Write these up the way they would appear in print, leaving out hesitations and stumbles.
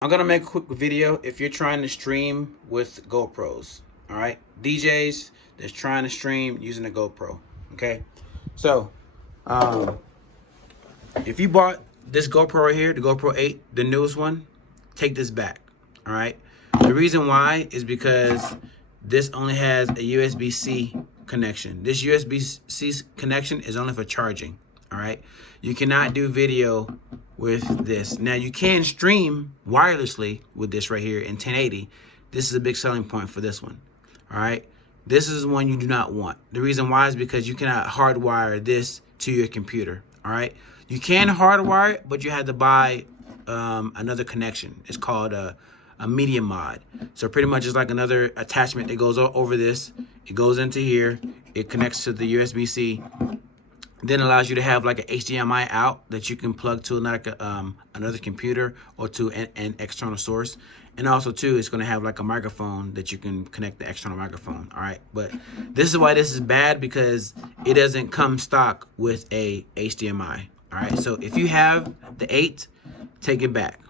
I'm gonna make a quick video if you're trying to stream with GoPros. All right, DJs that's trying to stream using a GoPro. Okay, so if you bought this GoPro right here, the GoPro 8, the newest one, take this back. All right, the reason why is because this only has a USB-C connection. This USB-C connection is only for charging. All right, you cannot do video with this. Now you can stream wirelessly with this right here in 1080. This is a big selling point for this one. All right, this is one you do not want. The reason why is because you cannot hardwire this to your computer. All right, you can hardwire it, but you have to buy another connection. It's called a media mod. So pretty much it's like another attachment that goes over this. It goes into here. It connects to the USB-C. Then allows you to have like an HDMI out that you can plug to like another computer or to an external source. And also too, it's going to have like a microphone that you can connect the external microphone. All right, but this is why this is bad, because it doesn't come stock with a HDMI. All right, so if you have the 8, take it back.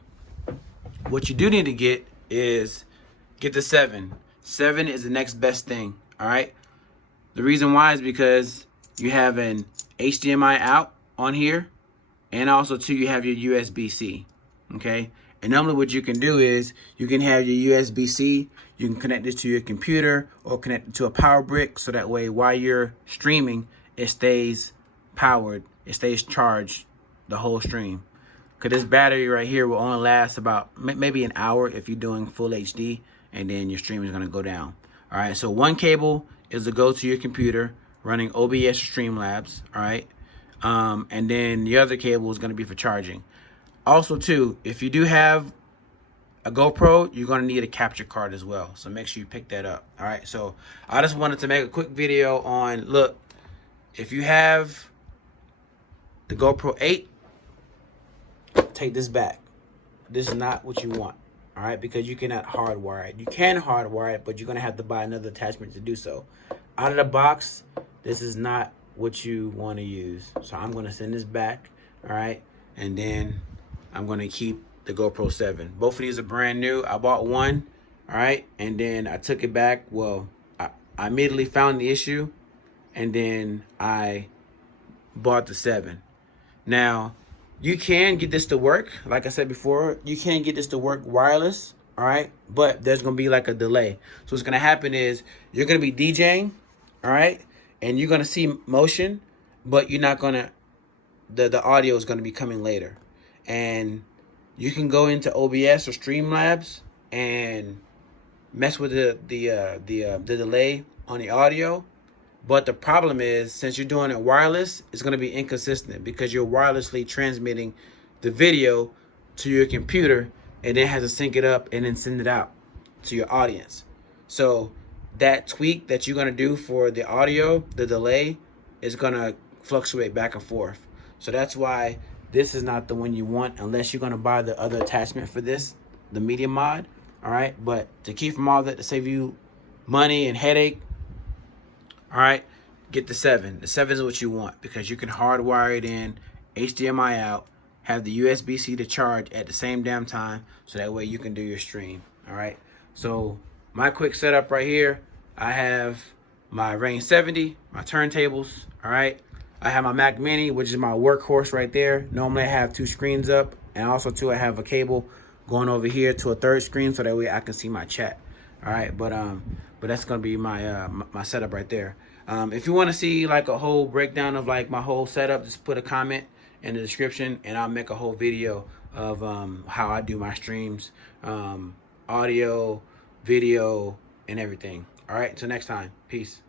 What you do need to get is get the 7. 7 is the next best thing. All right, the reason why is because you have an HDMI out on here, and also too you have your USB-C. Okay, and normally what you can do is you can have your USB-C, you can connect this to your computer or connect it to a power brick, so that way while you're streaming it stays powered, it stays charged the whole stream. Because this battery right here will only last about maybe an hour if you're doing full HD, and then your stream is going to go down. All right, so one cable is to go to your computer running OBS or Streamlabs, all right? And then the other cable is going to be for charging. Also too, if you do have a GoPro, you're going to need a capture card as well, so make sure you pick that up. All right, so I just wanted to make a quick video on, look, if you have the GoPro 8, take this back. This is not what you want, all right, because you cannot hardwire it. You can hardwire it, but you're going to have to buy another attachment to do so. Out of the box, this is not what you want to use. So I'm going to send this back, all right? And then I'm going to keep the GoPro 7. Both of these are brand new. I bought one, all right? And then I took it back. Well, I immediately found the issue, and then I bought the 7. Now, you can get this to work. Like I said before, you can get this to work wireless, all right? But there's going to be like a delay. So what's going to happen is you're going to be DJing, all right? And you're going to see motion, but you're not going to, the audio is going to be coming later. And you can go into OBS or Streamlabs and mess with the delay on the audio. But the problem is, since you're doing it wireless, it's going to be inconsistent because you're wirelessly transmitting the video to your computer, and then has to sync it up and then send it out to your audience. So that tweak that you're going to do for the audio, the delay, is going to fluctuate back and forth. So that's why this is not the one you want, unless you're going to buy the other attachment for this, the media mod. All right, but to keep from all that, to save you money and headache, all right, get the 7. The 7 is what you want, because you can hardwire it in, HDMI out, have the USB-C to charge at the same damn time, so that way you can do your stream. All right, so my quick setup right here, I have my Range 70, my turntables, all right? I have my Mac Mini, which is my workhorse right there. Normally I have 2 screens up, and also too I have a cable going over here to a 3rd screen, so that way I can see my chat. All right, but that's gonna be my my setup right there. If you want to see like a whole breakdown of like my whole setup, just put a comment in the description, and I'll make a whole video of how I do my streams, audio, video, and everything. All right, till next time, peace.